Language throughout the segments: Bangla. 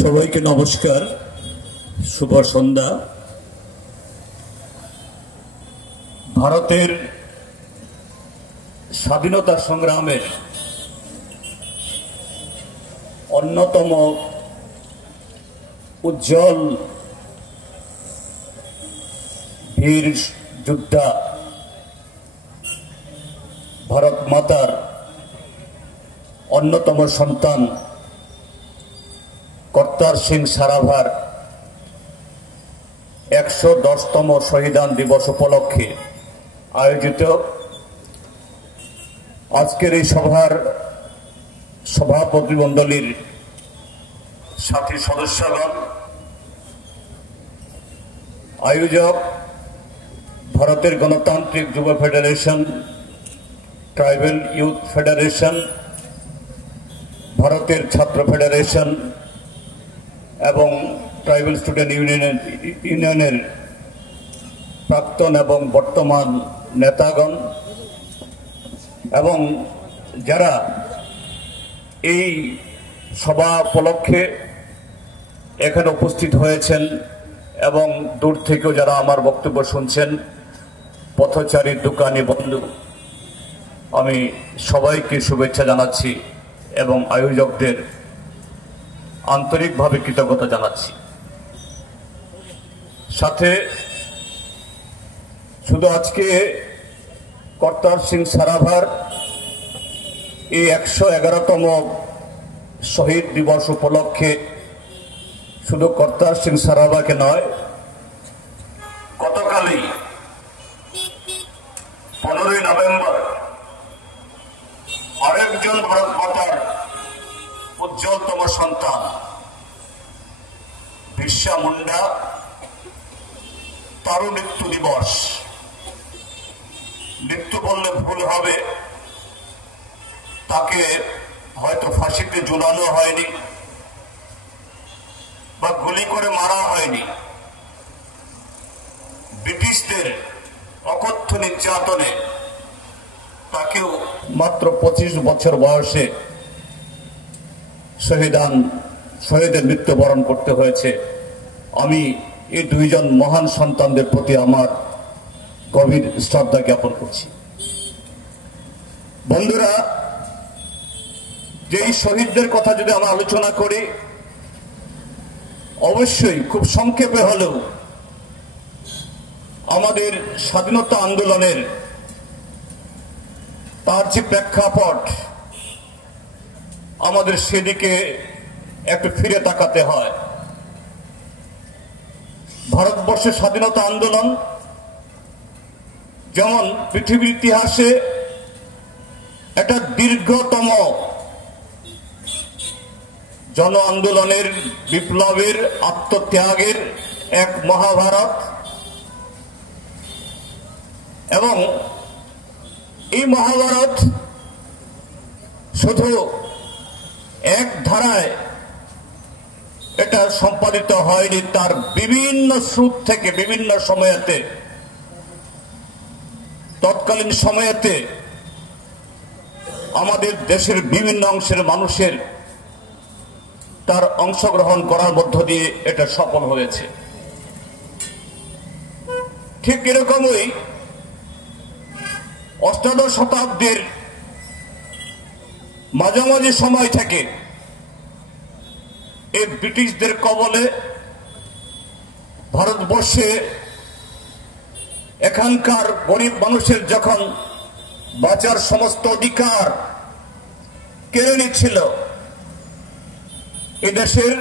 সবাইকে নমস্কার, শুভ সন্ধ্যা। ভারতের স্বাধীনতা সংগ্রামের অন্যতম উজ্জ্বল বীর যোদ্ধা ভারত মাতার অন্যতম সন্তান কর্তার সিং সারাভার ১১০তম শহীদান দিবস উপলক্ষে আয়োজিত আজকের এই সভার সভাপতি মণ্ডলীর সাথী সদস্যগণ, আয়োজক ভারতের গণতান্ত্রিক যুব ফেডারেশন, ট্রাইবাল ইউথ ফেডারেশন, ভারতের ছাত্র ফেডারেশন এবং ট্রাইবাল স্টুডেন্ট ইউনিয়নের প্রাক্তন এবং বর্তমান নেতাগণ এবং যারা এই সভা উপলক্ষে এখানে উপস্থিত হয়েছেন এবং দূর থেকেও যারা আমার বক্তব্য শুনছেন, পথচারী দোকানি বন্ধু, আমি সবাইকে শুভেচ্ছা জানাচ্ছি এবং আয়োজকদের আন্তরিকভাবে কৃতজ্ঞতা জানাচ্ছি। সাথে শুধু আজকে কর্তার সিং সারাভার এই ১১১তম শহীদ দিবস উপলক্ষে শুধু কর্তার সিং সারাভাকে নয়, গতকালই ১৫ই নভেম্বর আরেকজন ভারত মাতার উজ্জ্বলতম সন্তান বিরসা মুন্ডা, তারও মৃত্যু দিবস। মৃত্যু বললে ভুল হবে, তাকে হয়তো ফাঁসিতে ঝুলানো হয়নি বা গুলি করে মারা হয়নি, ব্রিটিশদের অকথ্য নির্যাতনে তাকেও মাত্র ২৫ বছর বয়সে শহীদের মৃত্যুবরণ করতে হয়েছে। আমি এই দুইজন মহান সন্তানদের প্রতি আমার গভীর শ্রদ্ধা জ্ঞাপন করছি। বন্ধুরা, যেই শহীদদের কথা যদি আমরা আলোচনা করি, অবশ্যই খুব সংক্ষেপে হলেও আমাদের স্বাধীনতা আন্দোলনের তার যে প্রেক্ষাপট, আমাদের সেদিকে একটু ফিরে তাকাতে হয়। ভারতবর্ষের স্বাধীনতা আন্দোলন যেমন পৃথিবীর ইতিহাসে একটা দীর্ঘতম জন আন্দোলনের, বিপ্লবের, আত্মত্যাগের এক মহাভারত, এবং এই মহাভারত শুধু এক ধারায় এটা সম্পাদিত হয়নি, তার বিভিন্ন স্রোত থেকে বিভিন্ন সময়েতে, তৎকালীন সময়েতে আমাদের দেশের বিভিন্ন অংশের মানুষের তার অংশগ্রহণ করার মধ্য দিয়ে এটা সফল হয়েছে। ঠিক এরকমই অষ্টাদশ শতাব্দীর মাঝামাঝি সময় থেকে এই ব্রিটিশদের কবলে ভারতবর্ষে এখানকার গরিব মানুষের যখন বাঁচার সমস্ত অধিকার কেড়ে নিচ্ছিল, এই দেশের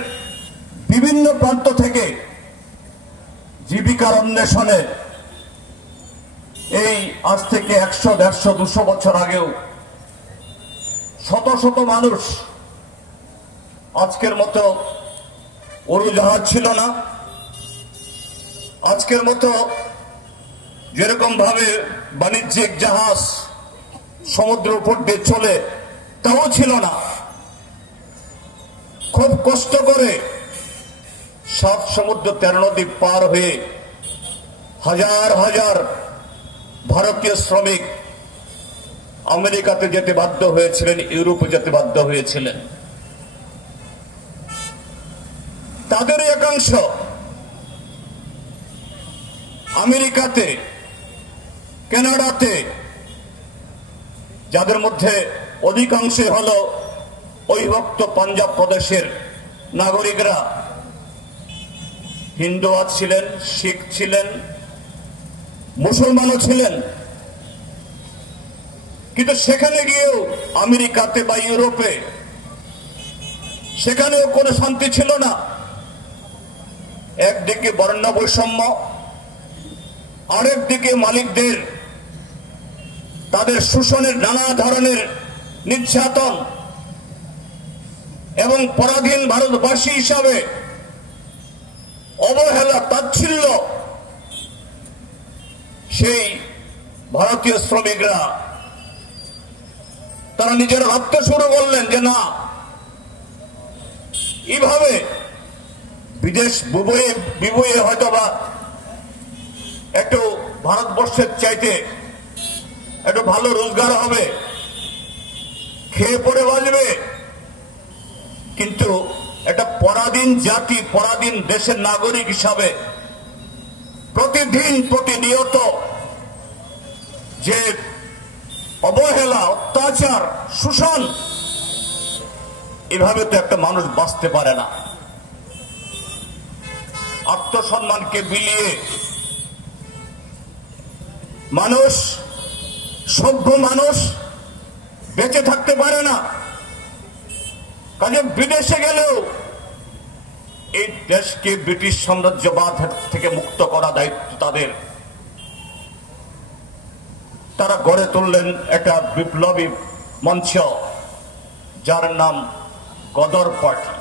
বিভিন্ন প্রান্ত থেকে জীবিকার অন্বেষণে এই আজ থেকে ১০০, ১৫০, ২০০ বছর আগেও শত শত মানুষ, আজকের মতো উড়োজাহাজ ছিল না, আজকের মতো যেরকম ভাবে বাণিজ্যিক জাহাজ সমুদ্রের উপর দিয়ে চলে তাও ছিল না। খুব কষ্ট করে ৭ সমুদ্র ১৩ নদী পার হয়ে হাজার হাজার ভারতীয় শ্রমিক আমেরিকাতে যেতে বাধ্য হয়েছিলেন, ইউরোপে যেতে বাধ্য হয়েছিলেন। তাদের একাংশ আমেরিকাতে, কানাডাতে, যাদের মধ্যে অধিকাংশই হল অবিভক্ত পাঞ্জাব প্রদেশের নাগরিকরা, হিন্দু ছিলেন, শিখ ছিলেন, মুসলমানও ছিলেন। কিন্তু সেখানে গিয়েও আমেরিকাতে বা ইউরোপে সেখানেও কোনো শান্তি ছিল না। একদিকে বর্ণ বৈষম্য, আরেকদিকে মালিকদের তাদের শোষণের নানা ধরনের নির্যাতন এবং পরাধীন ভারতবাসী হিসাবে অবহেলা, তাচ্ছিল্য। সেই ভারতীয় শ্রমিকরা তারা নিজেরা ভাবতে শুরু করলেন যে না, এইভাবে বিদেশ বিবয়ে হয়তো বা একটু ভারতবর্ষের চাইতে একটু ভালো রোজগার হবে, খেয়ে পড়ে বাঁচবে, কিন্তু একটা পরাধীন জাতি, পরাধীন দেশের নাগরিক হিসাবে প্রতিদিন প্রতিনিয়ত যে অবহেলা, অত্যাচার, শোষণ, এভাবে তো একটা মানুষ বাঁচতে পারে না। আত্মসম্মানকে বিলিয়ে মানুষ, সভ্য মানুষ বেঁচে থাকতে পারে না। কাজে বিদেশে গেলেও এই দেশকে ব্রিটিশ সাম্রাজ্যবাদ থেকে মুক্ত করা দায়িত্ব তাদের। তারা গড়ে তুললেন একটা বিপ্লবী মঞ্চ, যার নাম গদর পার্টি।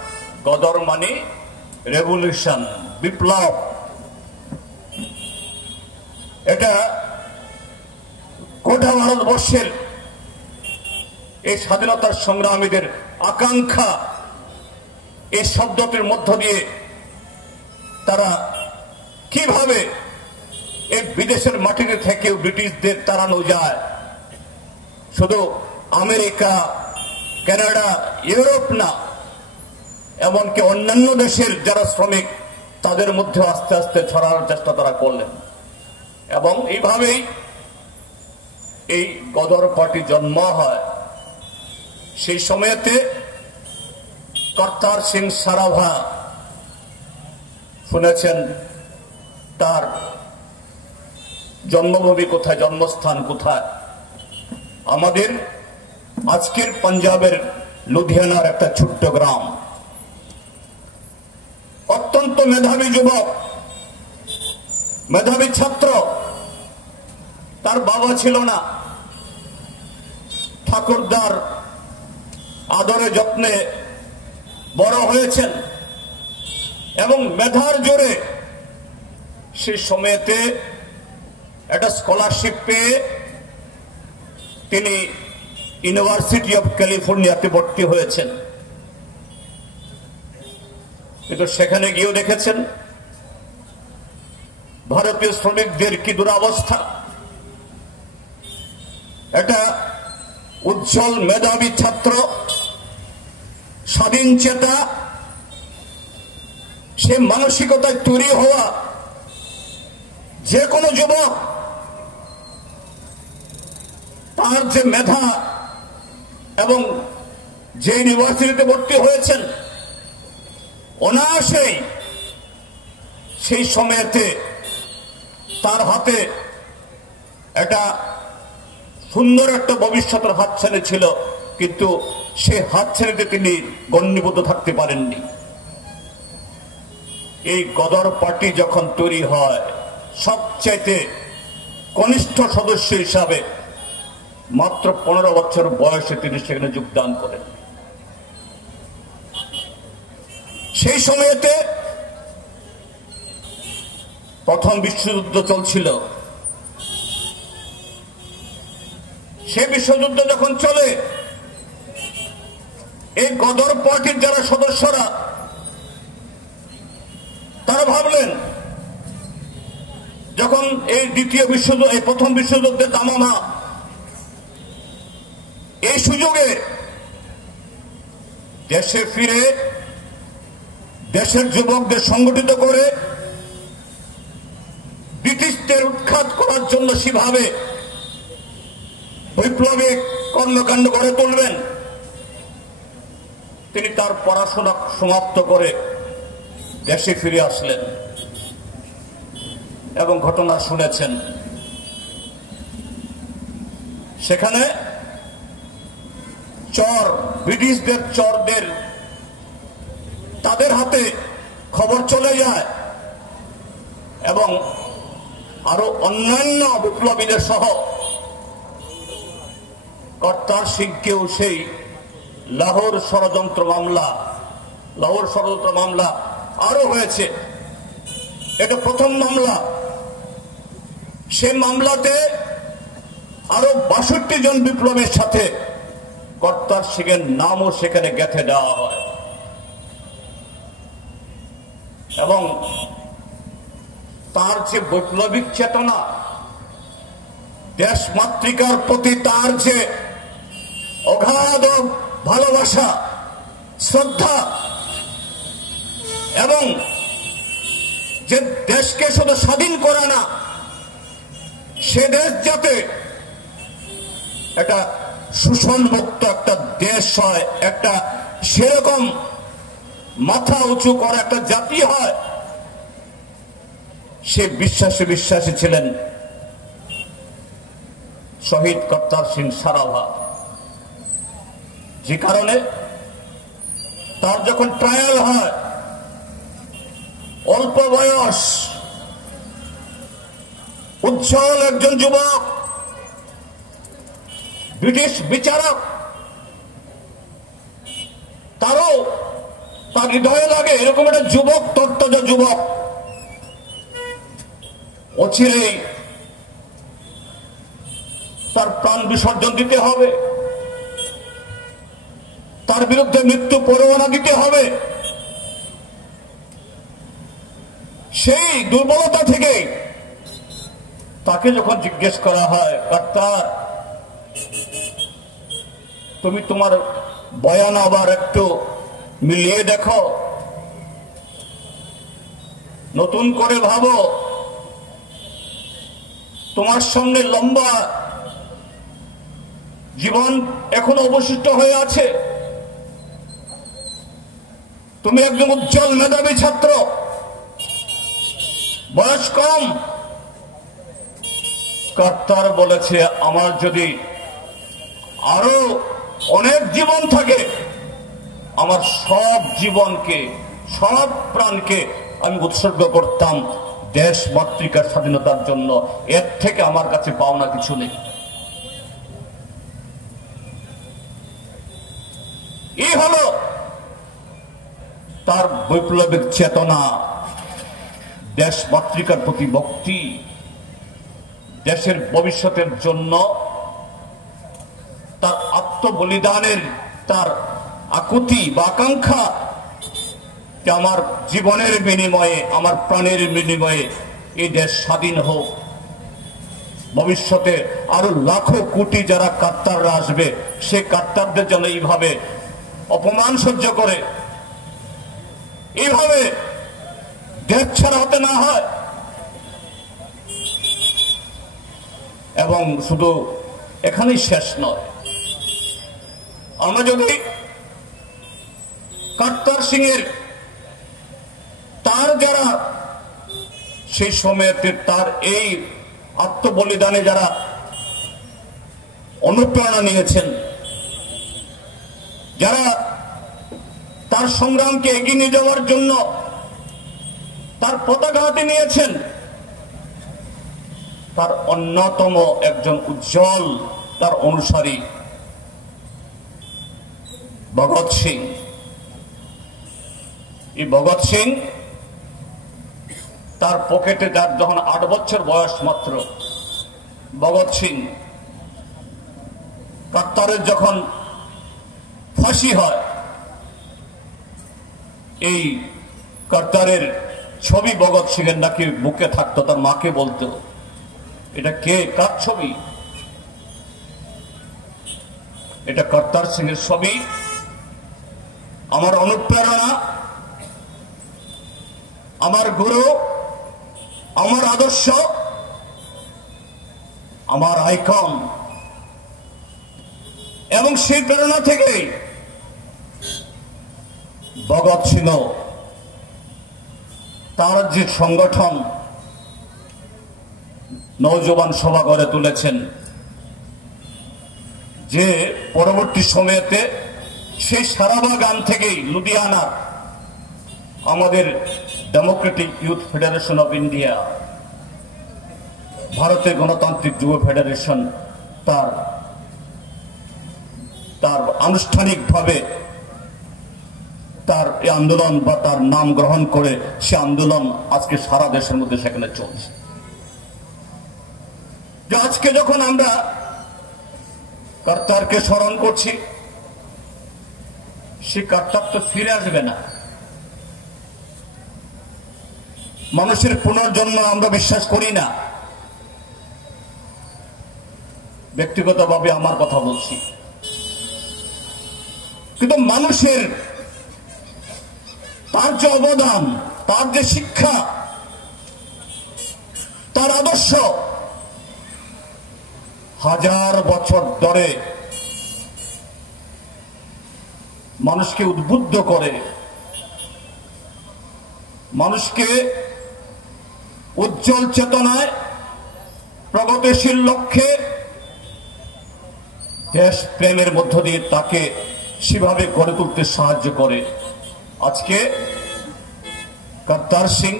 গদর মানে রেভলিউশন, বিপ্লব। এটা গোটা ভারতবর্ষের এই স্বাধীনতার সংগ্রামীদের আকাঙ্ক্ষা। এই শব্দটির মধ্য দিয়ে তারা কিভাবে এই বিদেশের মাটিতে থেকেও ব্রিটিশদের তাড়ানো যায়। শুধু আমেরিকা, কানাডা, ইউরোপ না, এমনকি অন্যান্য দেশের যারা শ্রমিক, তাদের মধ্যে আস্তে আস্তে ছড়ানোর চেষ্টা তারা করলেন। এবং এইভাবেই এই গদর পার্টি জন্ম হয়। সেই সময়তে কর্তার সিং সারাভা, শুনেছেন তার জন্মভূমি কোথায়, জন্মস্থান কোথায়? আমাদের আজকের পাঞ্জাবের লুধিয়ানার একটা ছোট্ট গ্রাম। অত্যন্ত মেধাবী যুবক, মেধাবী ছাত্র। তার বাবা ছিল না, ঠাকুরদার আদরে যত্নে বড় হয়েছেন এবং মেধার জোরে সেই সময়তে একটা স্কলারশিপ পেয়ে তিনি ইউনিভার্সিটি অফ ক্যালিফোর্নিয়াতে ভর্তি হয়েছেন। কিন্তু সেখানে গিয়েও দেখেছেন ভারতীয় শ্রমিকদের কি দুরবস্থা। এটা উজ্জ্বল মেধাবী ছাত্র, স্বাধীন চেতা, সে মানসিকতায় তৈরি হওয়া যে কোনো যুবক, তার যে মেধা এবং যে ইউনিভার্সিটিতে ভর্তি হয়েছেন, অনায়াসেই সেই সময়তে তার হাতে একটা সুন্দর একটা ভবিষ্যতের হাতছানি ছিল, কিন্তু সে হাতছানিতে তিনি গণ্যীভূত থাকতে পারেননি। এই গদর পার্টি যখন তৈরি হয়, সবচাইতে কনিষ্ঠ সদস্য হিসাবে মাত্র 15 বছর বয়সে তিনি সেখানে যোগদান করেন। সেই সময়তে প্রথম বিশ্বযুদ্ধ চলছিল। সেই বিশ্বযুদ্ধ যখন চলে, এই গদর পার্টির যারা সদস্যরা, তারা ভাবলেন যখন এই প্রথম বিশ্বযুদ্ধের দামামা, এই সুযোগে দেশে ফিরে দেশের যুবকদের সংগঠিত করে ব্রিটিশদের উৎখাত করার জন্য সেভাবে বৈপ্লবিক কর্মকাণ্ড গড়ে তুলবেন, তিনি তার পড়াশোনা সমাপ্ত করে দেশে ফিরে আসলেন এবং ঘটনা শুনেছেন। সেখানে চরদের তাদের হাতে খবর চলে যায় এবং আরো অন্যান্য বিপ্লবীদের সহ কর্তার সিংকেও সেই লাহোর ষড়যন্ত্র মামলা আরো হয়েছে। এটা প্রথম মামলা। সেই মামলাতে আরো ৬২ জন বিপ্লবীর সাথে কর্তার সিংয়ের নামও সেখানে গেঁথে দেওয়া হয় এবং তার যে বৈপ্লবিক চেতনা, দেশ মাতৃকার প্রতি তার যে অগাধ ভালোবাসা, শ্রদ্ধা এবং যে দেশকে শুধু স্বাধীন করে না, সে দেশ যাতে একটা শোষণমুক্ত একটা দেশ হয়, একটা সেরকম মাথা উঁচু করা একটা জাতি হয়, সে বিশ্বাসী ছিলেন শহীদ কর্তার সিং সারাভাই। যে কারণে তার যখন ট্রায়াল হয়, অল্প বয়স, উজ্জ্বল একজন যুবক, ব্রিটিশ বিচারক, তারও তার হৃদয়ে লাগে এরকম একটা যুবক, তত্ত্বজ যুবক অচিরেই তার প্রাণ বিসর্জন দিতে হবে, তার বিরুদ্ধে মৃত্যু পরোয়ানা দিতে হবে। সেই দুর্বলতা থেকে তাকে যখন জিজ্ঞেস করা হয়, কর্তার তুমি তোমার বয়ান আবার একটু মিলিয়ে দেখো, নতুন করে ভাবো, তোমার সামনে লম্বা জীবন এখনো অবশিষ্ট হয়ে আছে, তুমি একজন উজ্জ্বল মেধাবী ছাত্র, বয়স কম। কর্তার বলেছে, আমার যদি আরো অনেক জীবন থাকে, আমার সব জীবনকে, সব প্রাণকে আমি উৎসর্গ করতাম দেশ মাতৃকার স্বাধীনতার জন্য। এর থেকে আমার কাছে পাওনা কিছু নেই। এই হলো তার বৈপ্লবিক চেতনা, দেশ মাতৃকার প্রতি ভক্তি, দেশের ভবিষ্যতের জন্য তার আত্মবলিদানের তার আকুতি বা আকাঙ্ক্ষা, যে আমার জীবনের বিনিময়ে, আমার প্রাণের বিনিময়ে এই দেশ স্বাধীন হোক, ভবিষ্যতে আরো লাখো কোটি যারা কাত্তাররা আসবে, সে কাত্তারদের জন্য এইভাবে অপমান সহ্য করে এইভাবে দেশ ছাড়া হতে না হয়। এবং শুধু এখানেই শেষ নয়, আমরা যদি কর্তার সিংয়ের তার যারা সেই সময়তে তার এই আত্মবলিদানে যারা অনুপ্রেরণা নিয়েছেন, যারা তার সংগ্রামকে এগিয়ে নিয়ে যাওয়ার জন্য তার পতাকা হাতে নিয়েছেন, তার অন্যতম একজন উজ্জ্বল তার অনুসারী ভগৎ সিং। এই ভগৎ সিং তার পকেটে, যার যখন 8 বছর বয়স মাত্র, ভগৎ সিং কাত্তারের যখন ফাঁসি হয়, এই কাত্তারের ছবি ভগৎ সিং এর নাকি বুকে থাকতো, তার মাকে বলতো। এটা কে, কার ছবি? এটা কর্তার সিং এর ছবি। আমার অনুপ্রেরণা, আমার গুরু, আমার আদর্শ, আমার আইকন। এবং সেই প্রেরণা থেকেই ভগৎ সিং তার যে সংগঠন নওজোয়ান সভা গড়ে তুলেছেন, যে পরবর্তী সময়েতে সেই সারাবাগান থেকেই লুধিয়ানা আমাদের Democratic youth federation of India, ভারতের গণতান্ত্রিক যুব ফেডারেশন তার আনুষ্ঠানিকভাবে তার এই আন্দোলন বা তার নাম গ্রহণ করে সে আন্দোলন আজকে সারা দেশের মধ্যে সেখানে চলছে। যে আজকে যখন আমরা কর্তারকে স্মরণ করছি, সে কর্তার তো ফিরে আসবে না। মানুষের পুনর্জন্ম আমরা বিশ্বাস করি না। ব্যক্তিগতভাবে আমার কথা বলছি, কিন্তু মানুষের তার যে অবদান, তার যে শিক্ষা, তার আদর্শ হাজার বছর ধরে মানুষকে উদ্বুদ্ধ করে, মানুষকে উজ্জ্বল চেতনায় প্রগতিশীল লক্ষ্যে দেশ প্রেমের মধ্য দিয়ে তাকে সেভাবে গড়ে তুলতে সাহায্য করে। আজকে কর্তার সিং,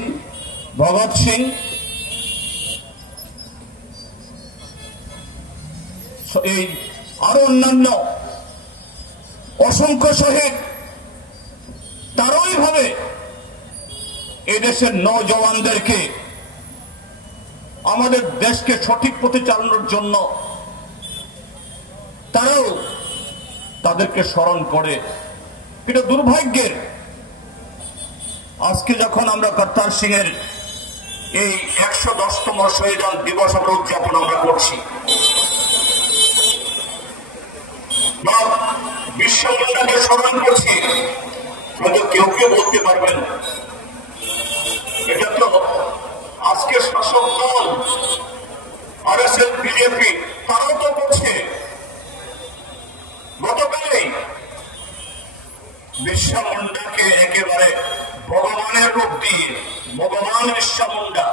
ভগৎ সিং, এই আরো অন্যান্য অসংখ্য শহীদ তারাই ভাবে এদেশের নওজওয়ানদেরকে আমাদের দেশকে সঠিক পথে চালানোর জন্য তারাও তাদেরকে স্মরণ করে। কিন্তু দুর্ভাগ্যের আজকে যখন আমরা কর্তার সিং এর এই 110তম শহীদ দিবস আমরা উদযাপন আমরা করছি, বিশ্ববন্ধাকে স্মরণ করছি, হয়তো কেউ কেউ বলতে পারবেন এটা তো আজকে শাসক দল আরএসএস, বিজেপি তারাও তো করছে। গতকালেই বিরসা মুন্ডাকে একেবারে ভগবানের রূপ দিয়ে, ভগবান বিরসা মুন্ডা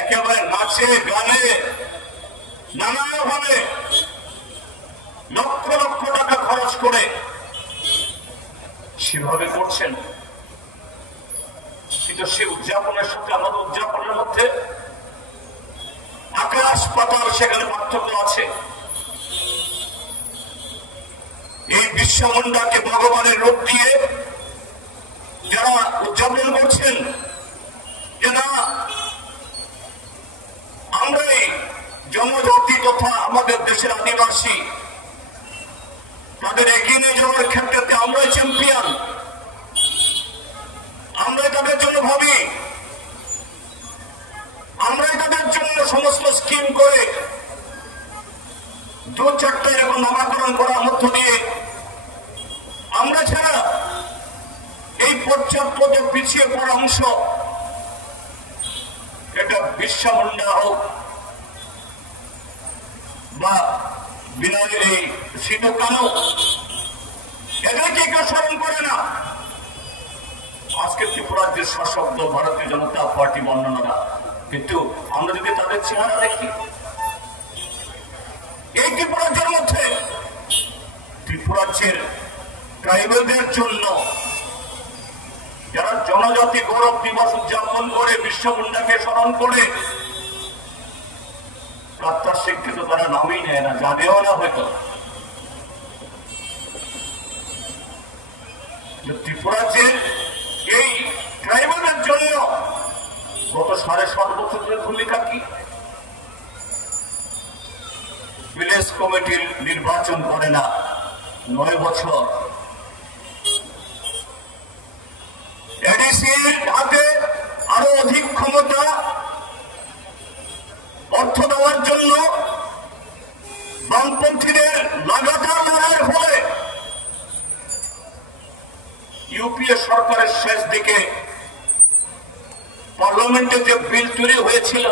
একেবারে নাচে গানে নানাভাবে লক্ষ লক্ষ টাকা খরচ করে সেভাবে করছেন। কিন্তু সে উদযাপনের সাথে আমাদের উদযাপনের মধ্যে আকাশ পাতাল সেখানে পার্থক্য আছে। এই বিরসা মুন্ডাকে ভগবানের রূপ দিয়ে যারা উদযাপন করছেন, যারা আমরাই জনজাতি তথা আমাদের দেশের আদিবাসী, তাদের এগিয়ে নিয়ে যাওয়ার ক্ষেত্রে আমরাই চ্যাম্পিয়ন, আমরাই তাদের জন্য ভাবি, আমরাই তাদের জন্য সমস্ত স্কিম করে 2-4টা এরকম নামাকরণ করার মধ্য দিয়ে আমরা ছাড়া এই পর্যাপ্ত যে পিছিয়ে পড়া অংশ, এটা বিরসা মুন্ডা হোক বা বিনয়ের এই সিধু কানু, এদেরকে কেউ স্মরণ করে না। আজকে ত্রিপুরার যে শাসক দল ভারতীয় জনতা পার্টি বর্ণনারা, কিন্তু আমরা যদি তাদের চেহারা দেখি, এই ত্রিপুরাজ্যের মধ্যে ত্রিপুরাজ্যের ট্রাইবেলদের জন্য যারা জনজাতি গৌরব দিবস উদযাপন করে, বিরসা মুন্ডাকে স্মরণ করে, কর্তার সিংকে তো তারা নামই নেয় না, জানেও না হয়তো। ত্রিপুরাজ্যের এই ট্রাইবেলদের জন্য গত 7.5 বছরের ভূমিকা কি? ভিলেজ কমিটির নির্বাচন করে না 9 বছর, এডিসির হাতে আরো অধিক ক্ষমতা অর্থ দেওয়ার জন্য বামপন্থীদের লাগাতার লড়াইয়ের ফলে ইউপিএ সরকারের শেষ দিকে পার্লামেন্টে যে বিল তৈরি হয়েছিল,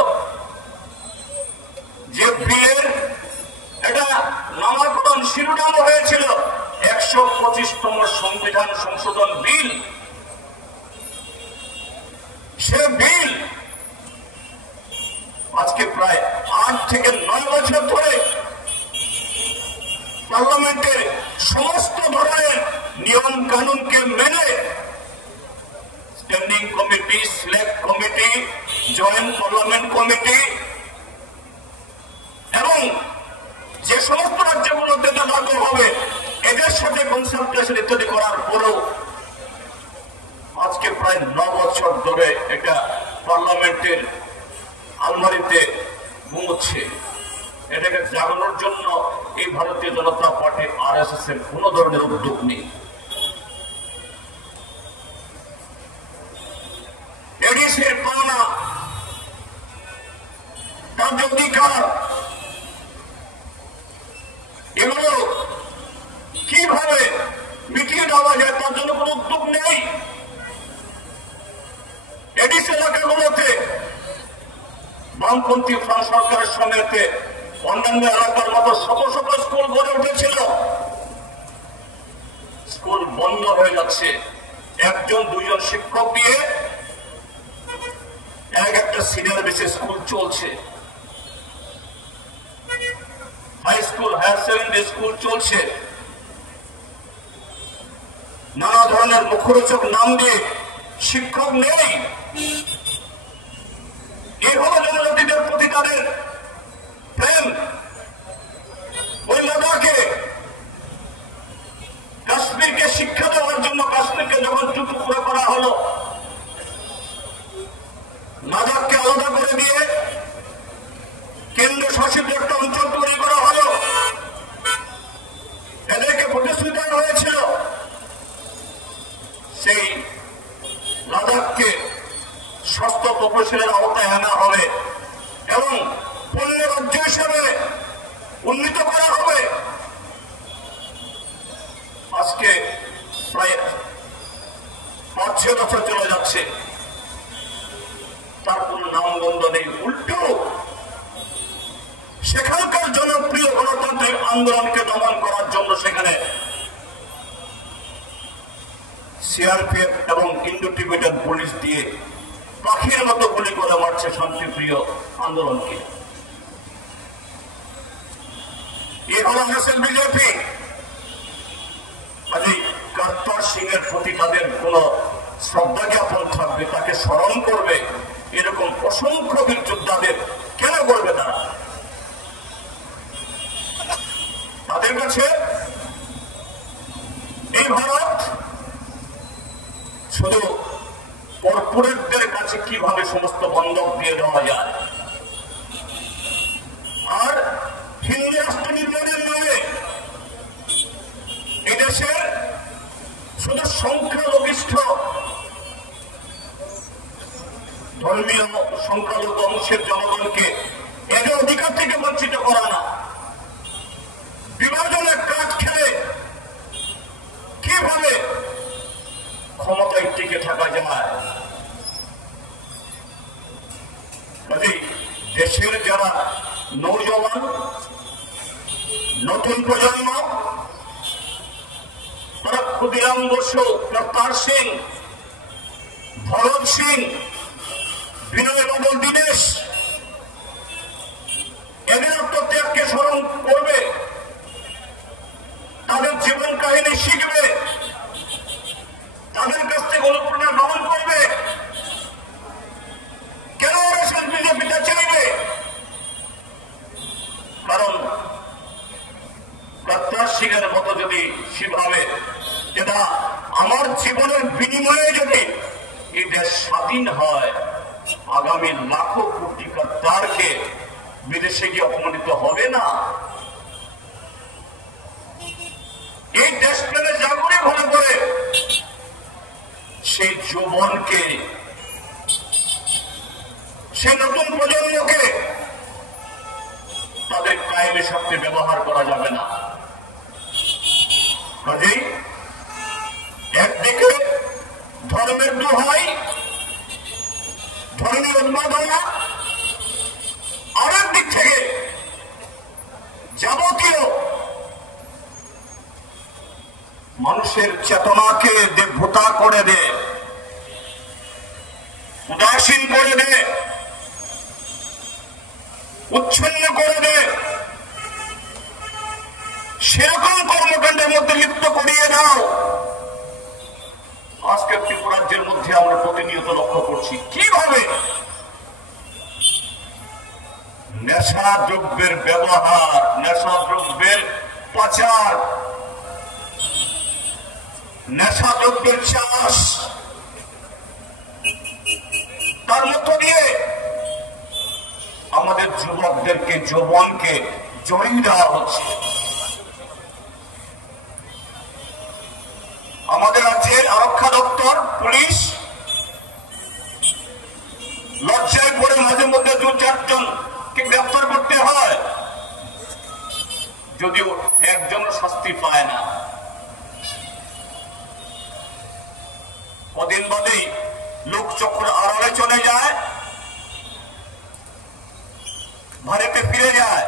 যে বিলের এটা নামাকরণ শিরোনাম হয়েছিল 125তম সংবিধান সংশোধন বিল, সে বিল আজকে প্রায় 8 থেকে 9 বছর ধরে পার্লামেন্টের সমস্ত ধরনের নিয়ম কানুনকে মেনে standing committee, select committee, joint parliament committee এবং যে সমস্ত রাজ্যগুলোতে লাগু হবে এদের সাথে কনসালটেশন ইত্যাদি করার পরেও আজকে প্রায় 9 বছর ধরে এটা পার্লামেন্টের আলমারিতে ঘুমোচ্ছে। এটাকে জাগানোর জন্য এই ভারতীয় জনতা পার্টি আরএসএস এর কোন ধরনের উদ্যোগ নেই। এডিসির পাওনা, তার যে অধিকার, এগুলো কিভাবে মিটিয়ে দেওয়া যায় তার জন্য কোন উদ্যোগ নেই। এডিসি এলাকাগুলোতে বামপন্থী ফ্রান্স সরকারের সময়তে অন্যান্য এলাকার মতো শত শত স্কুল গড়ে উঠেছিল, স্কুল বন্ধ হয়ে যাচ্ছে। 1-2জন শিক্ষক দিয়ে একটা সিনিয়র বেসিস স্কুল চলছে, high school, higher secondary school চলছে, নানা ধরনের মুখরোচক নাম দিয়ে শিক্ষক নেই। এই হলো জনজাতিদের প্রতি তাদের প্রেম। ওই লাদাখে কাশ্মীরকে শিক্ষা দেওয়ার জন্য কাশ্মীরকে যখন টুকরো করা হলো, লাদাখকে আলাদা করে দিয়ে কেন্দ্র শাসিত একটা অঞ্চল তৈরি করা হলো, এদেরকে প্রতিশ্রুতি দেওয়া হয়েছিল সেই লাদাখকে ষষ্ঠ প্রকৌশলের আওতায় আনা হবে এবং পূর্ণ রাজ্য হিসেবে উন্নীত করা হবে। আজকে প্রায় 5-6 বছর চলে যাচ্ছে, তার কোন নামগন্ধ নেই। উল্টো সেখানকার জনপ্রিয় গণতান্ত্রিক আন্দোলনকে দমন করার জন্য সেখানে সিআরপিএফ এবং ইন্ডো টিবেটান পুলিশ দিয়ে পাখির মতো গুলি করে মারছে শান্তিপ্রিয় আন্দোলনকে। এই হল আরএসএস বিজেপি। কাজেই কার্তার সিং এর প্রতি তাদের কোন শ্রদ্ধা জ্ঞাপন থাকবে, তাকে স্মরণ করবে, এরকম অসংখ্য বীর যোদ্ধাদের কেন করবে তারা? তাদের কাছে এই ভারত শুধু কর্পোরেটদের কাছে কিভাবে সমস্ত বন্ধক দিয়ে দেওয়া যায় আর হিন্দু রাষ্ট্র নির্মাণের নামে এদেশের শুধু সংখ্যালঘিষ্ঠ ধর্মীয় সংখ্যালঘু অংশের জনগণকে এদের অধিকার থেকে বঞ্চিত করা না, বিভাজনের কাজ খেলে কিভাবে ক্ষমতায় টিকে থাকা যায়। দেশের যারা নৌজওয়ান, নতুন প্রজন্ম, তারা ক্ষুদিরাম বসু, কর্তার সিং, ভরত সিং, বিনয় বাদল দীনেশ, এদের আত্মত্যাগকে স্মরণ করবে, তাদের জীবন কাহিনী শিখবে, তাদের কাছ থেকে অনুপ্রেরণা গ্রহণ করবে। কেন আরএসএস বিজেপিটা চাইবে? কারণ কর্তার সিং এর মতো যদি সেভাবে যেটা আমার জীবনের বিনিময়ে যদি এই দেশ স্বাধীন হয়, আগামী লাখো কোটি কর্তারকে বিদেশে গিয়ে অপমানিত হবে না। এই দেশপ্রেমে জাগরে ভালো করে সেই যৌবনকে, সেই নতুন প্রজন্মকে তাদের কায়েমের সাথে ব্যবহার করা যাবে না। কাজেই একদিকে ধর্মের দোহাই, ধর্মের উন্মাদনা, আরেক দিক থেকে যাবতীয় মানুষের চেতনাকে দেবভূতা করে দেয়, উদাসীন করে দেয়, উচ্ছন্ন করে দেয়, সেরকম কর্মকাণ্ডের মধ্যে লিপ্ত করিয়ে দাও। আজকে ত্রিপুরাজ্যের মধ্যে আমরা প্রতিনিয়ত লক্ষ্য করছি কিভাবে নেশা দ্রব্যের ব্যবহার, নেশা দ্রব্যের পাচার, নেশা দ্রব্যের চাষ, তার মধ্য দিয়ে আমাদের যুবকদেরকে, যৌবনকে জড়িয়ে দেওয়া হচ্ছে। আমাদের রাজ্যের আরক্ষা দপ্তর, পুলিশ লজ্জায় পড়ে মাঝে মধ্যে 2-4 জনকে গ্রেফতার করতে হয়, যদিও একজনও শাস্তি পায় না। কদিন বাদেই লোকচক্র আড়ালে চলে যায়, ভারতে ফিরে যায়।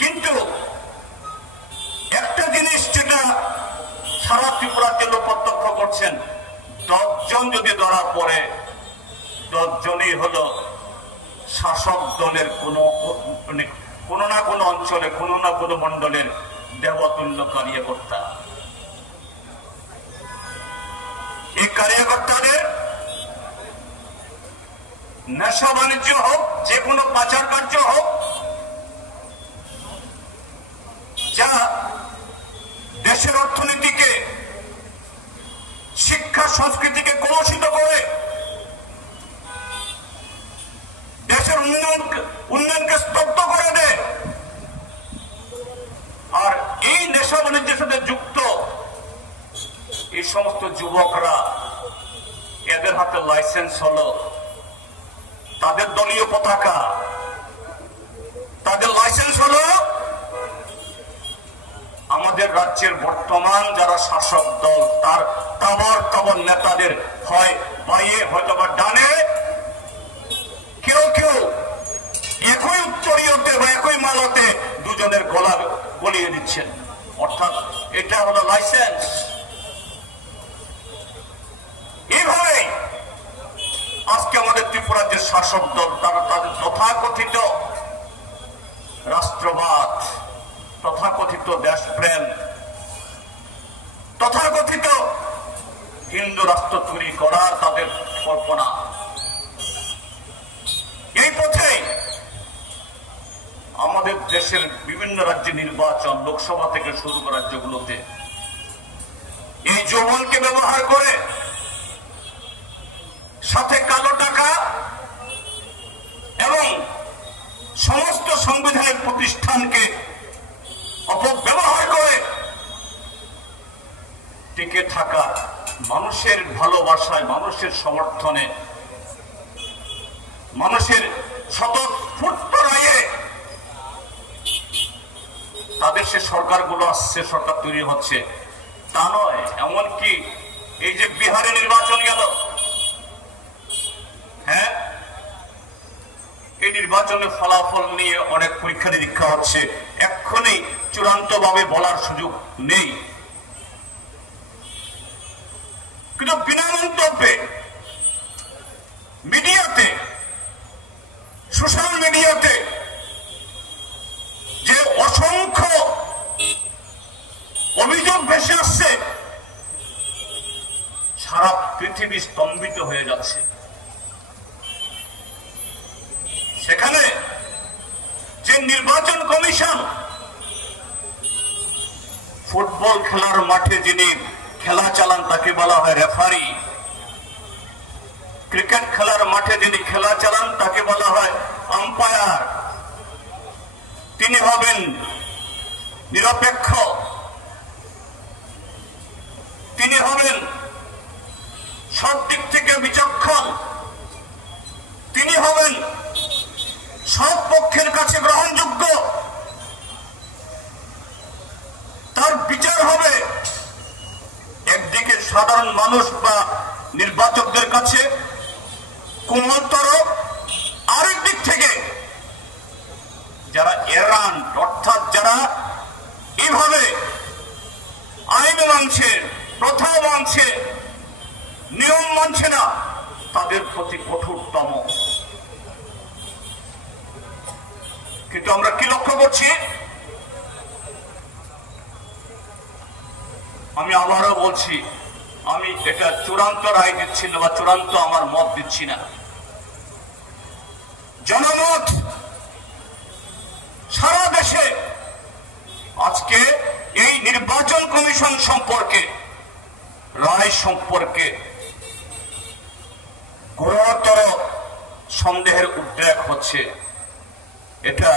কিন্তু একটা জিনিস যেটা সারা ত্রিপুরাতে লোক প্রত্যক্ষ করছেন, 10 জন যদি ধরা পড়ে, 10 জনই হলো শাসক দলের কোন না কোন অঞ্চলে, কোন না কোন মন্ডলের দেবতুল্য কার্যকর্তা। এই কার্যকর্তাদের নেশা বাণিজ্য হোক, যে কোনো পাচার কার্য হোক, যা দেশের অর্থনীতিকে, শিক্ষা সংস্কৃতিকে কলুষিত করে, দেশের উন্নয়নকে স্তব্ধ করে দেয়। আর এই নেশা বাণিজ্যের সাথে যুক্ত এই সমস্ত যুবকরা, এদের হাতে লাইসেন্স হলো, তাদের দলীয় পতাকা, তাদের লাইসেন্স হলো আমাদের রাজ্যের বর্তমান যারা শাসক দল, তার তাবর নেতাদের হয় বাইরে হয়তো বা ডানে, কেউ কেউ একই উত্তরীয়তে বা একই মালতে দুজনের গলা গলিয়ে দিচ্ছেন। অর্থাৎ এটা হলো লাইসেন্স। এইভাবে আজকে আমাদের ত্রিপুরার যে শাসক দল, তারা তাদের তথাকথিত রাষ্ট্রবাদ, তথাকথিত দেশপ্রেম, তথাকথিত হিন্দু রাষ্ট্র তৈরি করার তাদের কল্পনা, এই পথে আমাদের দেশের বিভিন্ন রাজ্যে নির্বাচন, লোকসভা থেকে শুরু করে রাজ্যগুলোতে এই যৌবনকে ব্যবহার করে, সাথে কালো টাকা এবং সমস্ত সাংবিধানিক প্রতিষ্ঠানকে অপব্যবহার করে টিকে থাকা, মানুষের ভালোবাসায়, মানুষের সমর্থনে, মানুষের স্বতঃস্ফূর্ত রায়ে তাদের সে সরকারগুলো আসছে, সরকার তৈরি হচ্ছে, তা নয়। এমনকি এই যে বিহারে নির্বাচন গেল, হ্যাঁ, এই নির্বাচনের ফলাফল নিয়ে অনেক পরীক্ষা নিরীক্ষা হচ্ছে, এক্ষুনি চূড়ান্ত ভাবে বলার সুযোগ নেই। কিন্তু বিনা মন্তব্যে মিডিয়াতে, সোশ্যাল মিডিয়াতে যে অসংখ্য অভিযোগ ভেসে আসছে, সারা পৃথিবী স্তম্ভিত হয়ে যাচ্ছে। সেখানে যে নির্বাচন কমিশন, ফুটবল খেলার মাঠে যিনি খেলা চালান তাকে বলা হয় রেফারি, ক্রিকেট খেলার মাঠে যিনি খেলা চালান তাকে বলা হয় আম্পায়ার, তিনি হবেন নিরপেক্ষ। তিনি হবেন সব দিক থেকে বিচক্ষণ, তিনি হবেন সব পক্ষের কাছে গ্রহণযোগ্য, তার বিচার হবে একদিকে সাধারণ মানুষ বা নির্বাচকদের কাছে কোমলতর, আরেক দিক থেকে যারা এরান অর্থাৎ যারা এইভাবে আইন মানছে, প্রথা মানছে, নিয়ম মানছে না, তাদের প্রতি কঠোরতম। কিন্তু আমরা কি লক্ষ্য করছি? আমি আবারও বলছি, আমি এটা চূড়ান্ত রায় দিচ্ছি না বা চূড়ান্ত আমার মত দিচ্ছি না। জনমত সারা দেশে আজকে এই নির্বাচন কমিশন সম্পর্কে, রায় সম্পর্কে গুরুতর সন্দেহের উদ্রেক হচ্ছে। এটা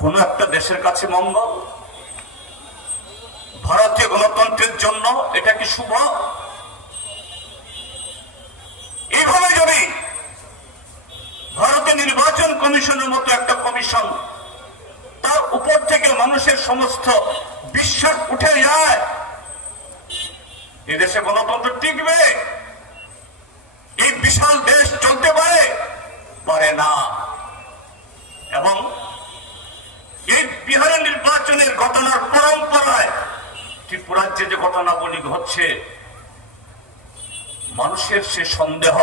কোন একটা দেশের কাছে মঙ্গল? ভারতীয় গণতন্ত্রের জন্য এটা কি শুভ? এইভাবে যদি ভারতের নির্বাচন কমিশনের মতো একটা কমিশন, তার উপর থেকে মানুষের সমস্ত বিশ্বাস উঠে যায়, এদেশে গণতন্ত্র টিকবে? এই বিশাল দেশ চলতে পারে? পারে না। এবং এই বিহারের নির্বাচনের ঘটনার পরম্পরায় ত্রিপুরাজ্যে যে ঘটনাগুলি ঘটছে, মানুষের সে সন্দেহ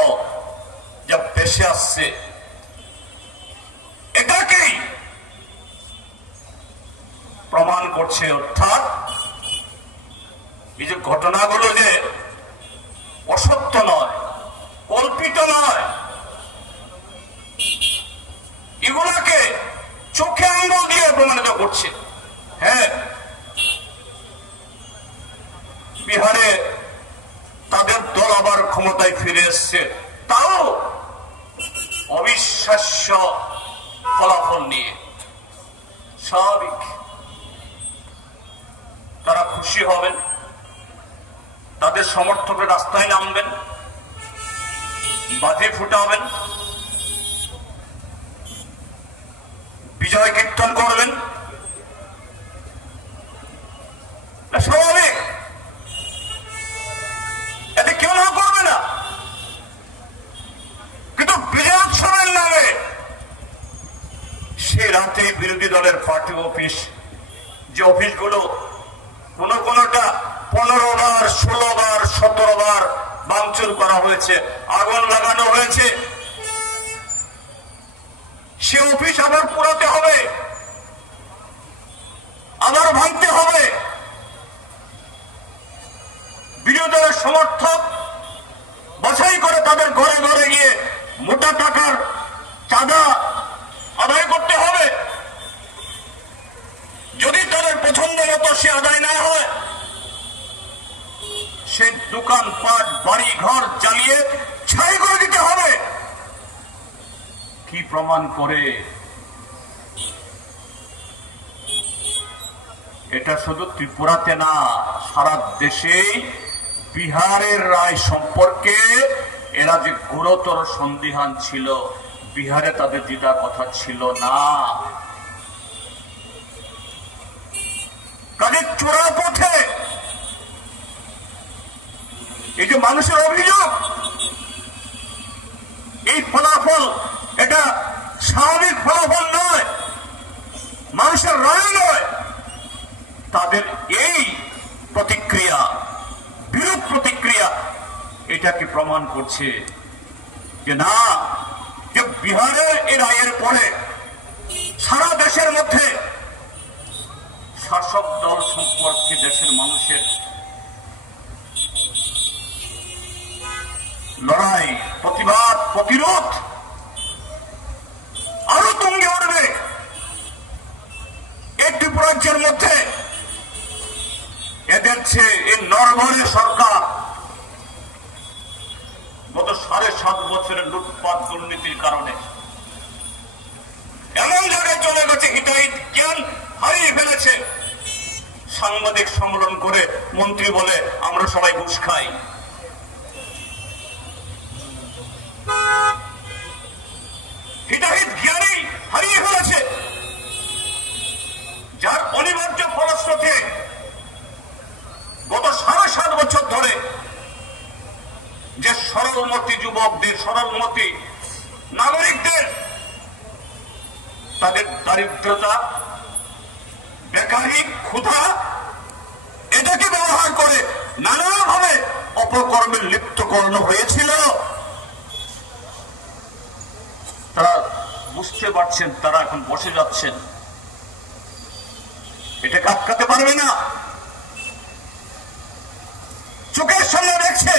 যা ভেসে আসছে, এটাকেই প্রমাণ করছে। অর্থাৎ এই যে ঘটনাগুলো যে অসত্য নয়, কল্পিত নয়, এগুলাকে চোখে আঙুল দিয়ে প্রমাণিত করছে। হ্যাঁ, বিহারে তাদের দল আবার ক্ষমতায় ফিরে এসছে, তাও অবিশ্বাস্য ফলাফল নিয়ে। স্বাভাবিক তারা খুশি হবেন, তাদের সমর্থকের রাস্তায় নামবেন, বাজি ফুটাবেন, বিজয় কীর্তন করবেন, স্বাভাবিক। এতে কেউ না করবে না। কিন্তু বিজয় উৎসবের নামে সে রাতে বিরোধী দলের পার্টি অফিস, যে অফিসগুলো কোনটা 15 বার, 16 বার, 17 বার ভাঙচুর করা হয়েছে, আগুন লাগানো হয়েছে, সে অফিস আবার পোড়াতে হবে, আবার ভাঙতে হবে। বিরোধী দলের সমর্থক বাছাই করে তাদের ঘরে ঘরে গিয়ে মোটা টাকার চাঁদা আদায় করতে হবে। যদি তাদের পছন্দ মতো সে আদায় না হয়, সে দোকানপাট, বাড়ি ঘর জ্বালিয়ে ছাই করে দিতে হবে। কি প্রমাণ করে? এটা শুধু ত্রিপুরাতে না, সারা দেশেই বিহারের রায় সম্পর্কে এরা যে গুরুতর সন্দিহান ছিল, বিহারে তাদের দ্বিধা কথা ছিল না। কাজে চোরা পথে এই যে মানুষের অভিযোগ, এই ফলাফল এটা স্বাভাবিক ফলাফল নয়, মানুষের রায় নয়। তাদের এই প্রতিক্রিয়া, বিরূপ প্রতিক্রিয়া, এটাকে প্রমাণ করছে যে না, যে বিহারের এই রায়ের পরে সারা দেশের মধ্যে শাসক দল সম্পর্কে দেশের মানুষের লড়াই, প্রতিবাদ, প্রতিরোধ আরো তুঙ্গে উঠবে। এই ত্রিপুরাজ্যের মধ্যে এদের চেয়ে এই নরবরে সরকার গত 7.5 বছরের লুটপাট দুর্নীতির কারণে এমন জায়গায় চলে গেছে, হিতাহিত জ্ঞান হারিয়ে ফেলেছে। সাংবাদিক সম্মেলন করে মন্ত্রী বলে আমরা সবাই ঘুষ খাই। হিতাহিত জ্ঞানী হারিয়ে ফেলেছে, যার অনিবার্য ফলশ্রুতি গত 7.5 বছর ধরে যে সরলমতি যুবকদের, সরলমতি নাগরিকদের তাদের দারিদ্রতা, বেকারি, ক্ষুধা এটাকে ব্যবহার করে নানাভাবে অপকর্মে লিপ্ত করানো হয়েছিল। তারা বুঝতে পারছেন, তারা এখন বসে যাচ্ছেন, এটাকে আটকাতে পারবে না। চোখের সামনে দেখছে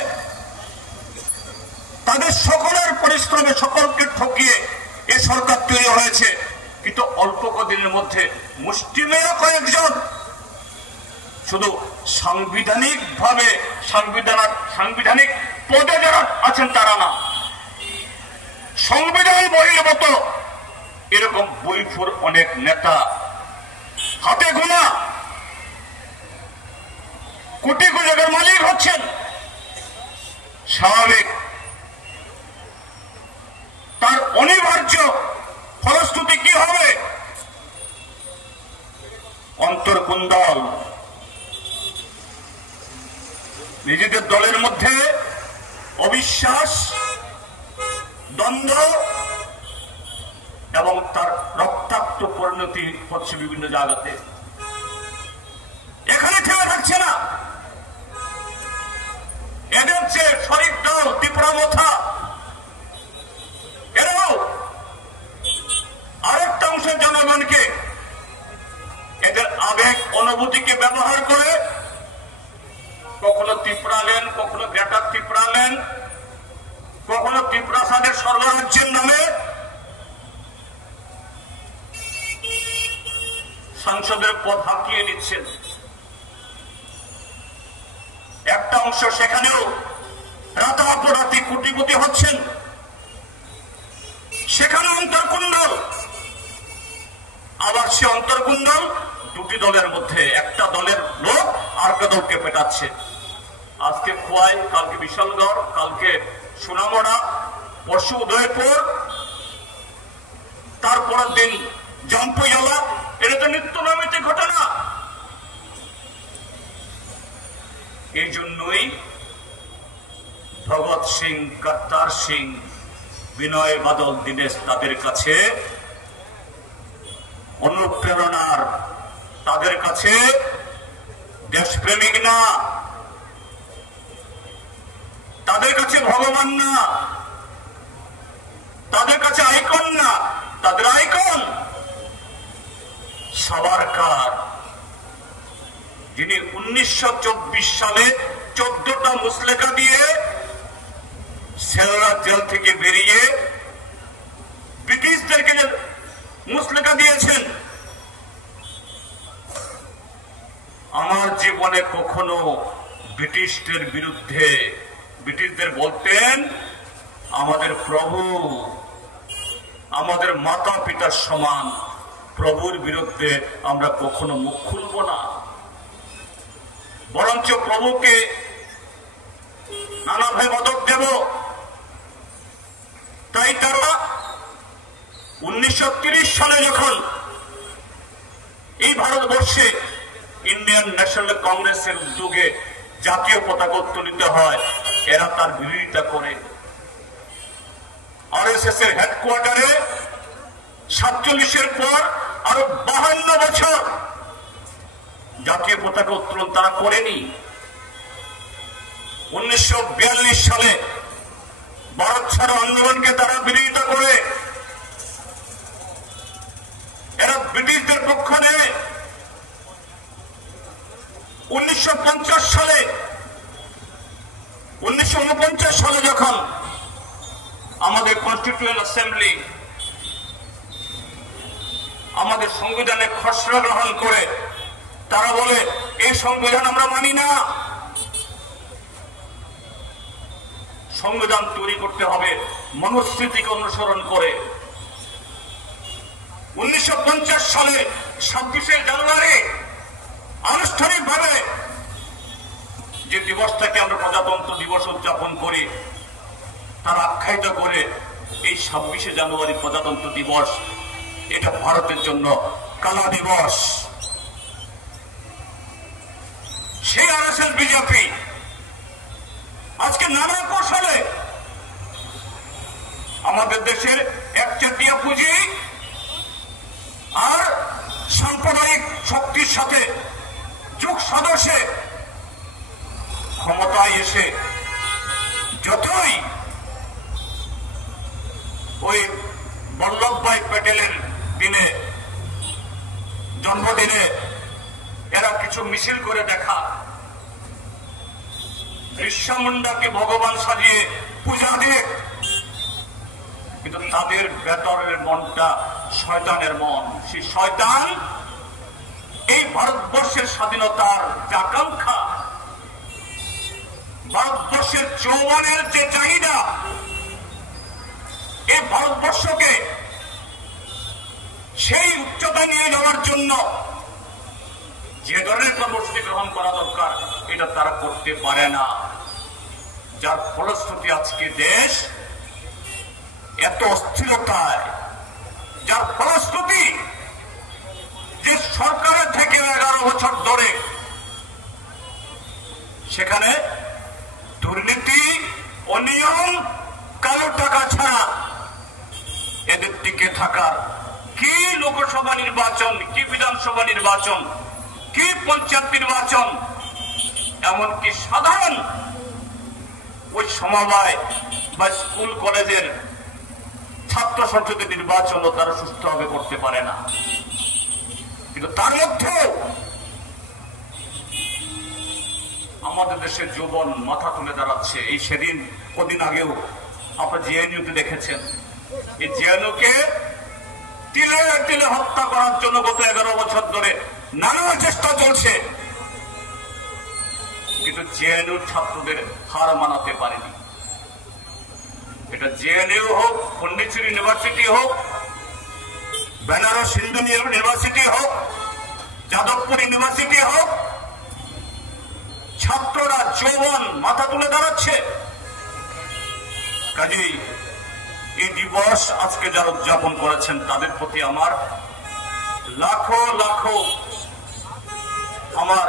তাদের সকলের পরিশ্রমে সকলকে ঠকিয়ে এ সরকার তৈরি হয়েছে, কিন্তু অল্প কদিনের মধ্যে মুষ্টিমেয় কয়েকজন শুধু সাংবিধানিক ভাবে সাংবিধানিক পদে যারা আছেন তারা না, সংবিধান বহির্ভূত এরকম বইফুর অনেক নেতা, হাতে গোনা কোটি কোটি টাকার মালিক হচ্ছেন। স্বাভাবিক, তার অনিবার্য ফলশ্রুতি কি হবে? অন্তর্কুণ্ডল, নিজেদের দলের মধ্যে অবিশ্বাস, দ্বন্দ্ব এবং তার রক্তাক্ত পরিণতি হচ্ছে বিভিন্ন জায়গাতে। এখানে থেমে থাকছে না, এদের যে শরিক দল তীব্রমথা, এরাও আরেকটা অংশের জনগণকে এদের আবেগ অনুভূতিকে ব্যবহার করে কখনো তীব্রালেন, কখনো গ্রেটার তীব্রালেন, কখনো তীব্রাসাদের সর্বরাজ্যের নামে সংসদের পদ হাঁকিয়ে নিচ্ছেন। একটা অংশ সেখানেও রাতারাতি কোটিপতি হচ্ছেন, সেখানে অন্তর্কুণ্ডল। আবার সে অন্তর্কুণ্ডল দুটি দলের মধ্যে, একটা দলের লোক আর একটা দলকে পেটাচ্ছে। আজকে খোয়াই, কালকে বিশালগড়, কালকে সোনামুড়া, পরশু উদয়পুর, তারপরের দিন জম্পইয়ালা। এটা তো নিত্য নৈমিত্তিক ঘটনা। এই জন্যই ভগৎ সিং, কর্তার সিং, বিনয় বাদল দীনেশ তাদের কাছে অনুপ্রেরণার, তাদের কাছে দেশপ্রেমিক না, তাদের কাছে ভগবান না, তাদের কাছে আইকন না, তাদের আইকন সাভারকার, যিনি 1924 সালে 14টা মুসলেখা দিয়ে সেলরা জেল থেকে বেরিয়ে ব্রিটিশদেরকে মুসলেখা দিয়েছেন। আমার জীবনে কখনো ব্রিটিশদের বিরুদ্ধে, ব্রিটিশদের বলতেন আমাদের প্রভু, আমাদের মাতা পিতার সমান, প্রভুর বিরুদ্ধে আমরা কখনো মুখ খুলব না, বরঞ্চ প্রভুকে নানাভাবে মদত দেব। তাই তারা 1930 সালে যখন এই ভারতবর্ষে ইন্ডিয়ান ন্যাশনাল কংগ্রেসের উদ্যোগে জাতীয় পতাকা উত্তোলিত হয়, এরা তার বিরোধিতা করে। আরএসএস এর হেডকোয়ার্টারে 47-এর পর আরো 52 বছর জাতীয় পতাকা উত্তোলন তারা করেনি। 1942 সালে ভারত ছাড়ো আন্দোলনকে তারা বিরোধিতা করে, এরা ব্রিটিশদের পক্ষ নেয়। 1949 সালে যখন আমাদের কনস্টিটিউয়েন্ট অ্যাসেম্বলি আমাদের সংবিধানের খসড়া গ্রহণ করে, তারা বলে এই সংবিধান আমরা মানি না, সংবিধান তৈরি করতে হবে মনুস্মৃতিকে অনুসরণ করে। 1950 সালে 26শে জানুয়ারি আনুষ্ঠানিকভাবে যে দিবসটাকে আমরা প্রজাতন্ত্র দিবস উদযাপন করি তার আখ্যায়িত করে এই 26শে জানুয়ারি প্রজাতন্ত্র দিবস, এটা ভারতের জন্য কালা দিবস। সেই আরএসএস বিজেপি আজকে নানা কৌশলে আমাদের দেশের একচেটিয়া পুঁজি আর সাম্প্রদায়িক শক্তির সাথে যুগ সদস্যে ক্ষমতায় এসে যতই ওই বল্লভভাই প্যাটেলের দিনে জন্মদিনে এরা কিছু মিছিল করে দেখা, বিরসা মুন্ডাকে ভগবান সাজিয়ে পূজা দেখ, কিন্তু তাদের ভেতরের মনটা শয়তানের মন। সেই শয়তান এই ভারতবর্ষের স্বাধীনতার যে আকাঙ্ক্ষা, ভারতবর্ষের যৌবনের যে চাহিদা, এই ভারতবর্ষকে সেই উচ্চতায় নিয়ে যাওয়ার জন্য যে ধরনের কর্মসূচি গ্রহণ করা দরকার এটা তারা করতে পারে না। যার ফলশ্রুতি আজকে দেশ এত অস্থিরতায়, যার ফলশ্রুতি যে সরকারের থেকে 11 বছর ধরে সেখানে দুর্নীতি, অনিয়ম, কালো টাকা ছাড়া এদের টিকে থাকার কি লোকসভা নির্বাচন, কি বিধানসভা নির্বাচন, কি পঞ্চায়েত নির্বাচন, এমনকি সাধারণ ওই সমবায় বা স্কুল কলেজের ছাত্র সংসদের নির্বাচনও তারা সুষ্ঠুভাবে করতে পারে না। কিন্তু তার মধ্যেও আমাদের দেশের যৌবন মাথা তুলে দাঁড়াচ্ছে। এই সেদিন কদিন আগেও আপনারা জেএনইউতে দেখেছেন, এই জেএনইউকে তিলে তিলে হত্যা করার জন্য গত 11 বছর ধরে নানা চেষ্টা চলছে, কিন্তু জেএনইউর ছাত্রদের হার মানাতে পারেনি। এটা জেএনইউ হোক, পন্ডিচেরি ইউনিভার্সিটি হোক, বেনারস হিন্দু ইউনিভার্সিটি হোক, যাদবপুর ইউনিভার্সিটি হোক, ছাত্ররা যৌবন মাথা তুলে দাঁড়াচ্ছে। কাজেই এই দিবস আজকে যারা উদযাপন করেছেন তাদের প্রতি আমার লাখো লাখো আমার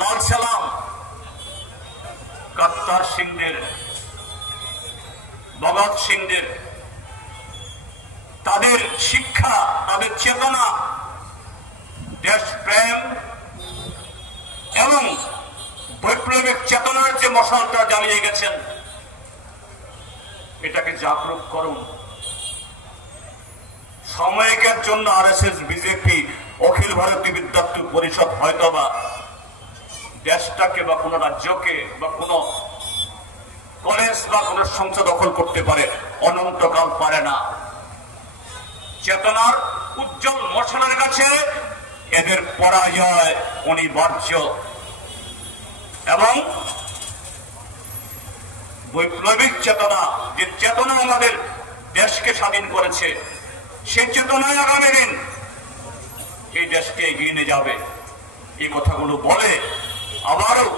লাল সালাম। কর্তার সিংদের, ভগৎ সিংদের, তাদের শিক্ষা, তাদের চেতনা, দেশপ্রেম এবং বৈপ্লবিক চেতনার যে মশালটা জ্বালিয়ে গেছেন, এটাকে জাগরুক করুন। সাময়িকের জন্য আরএসএস, বিজেপি, অখিল ভারতীয় বিদ্যার্থী পরিষদ হয়তোবা দেশটাকে বা কোন রাজ্যকে বা কোন কলেজ বা কোন সংসদ দখল করতে পারে, অনন্তকাল পারে না। চেতনার উজ্জ্বল মশালের কাছে এদের পরাজয় অনিবার্য। এবং বৈপ্লবিক চেতনা, যে চেতনা আমাদের দেশকে স্বাধীন করেছে, সেই চেতনায় আগামী দিন এই দেশকে এগিয়ে নিয়ে যাবে। এই কথাগুলো বলে আবারও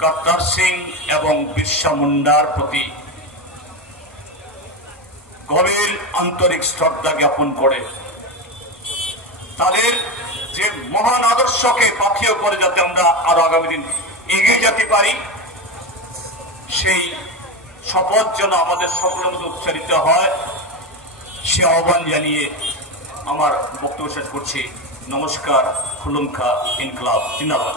কর্তার সিং এবং বিরসা মুন্ডার প্রতি গভীর আন্তরিক শ্রদ্ধা জ্ঞাপন করে তাদের যে মহান আদর্শকে পাথেয় করে যাতে আমরা আরো আগামী দিন এগিয়ে যেতে পারি, সেই শপথ যেন আমাদের সকলের মধ্যে উচ্চারিত হয়, সে আহ্বান জানিয়ে আমার বক্তব্য শেষ করছি। নমস্কার। খুলুমখা ইনকলাব জিন্দাবাদ।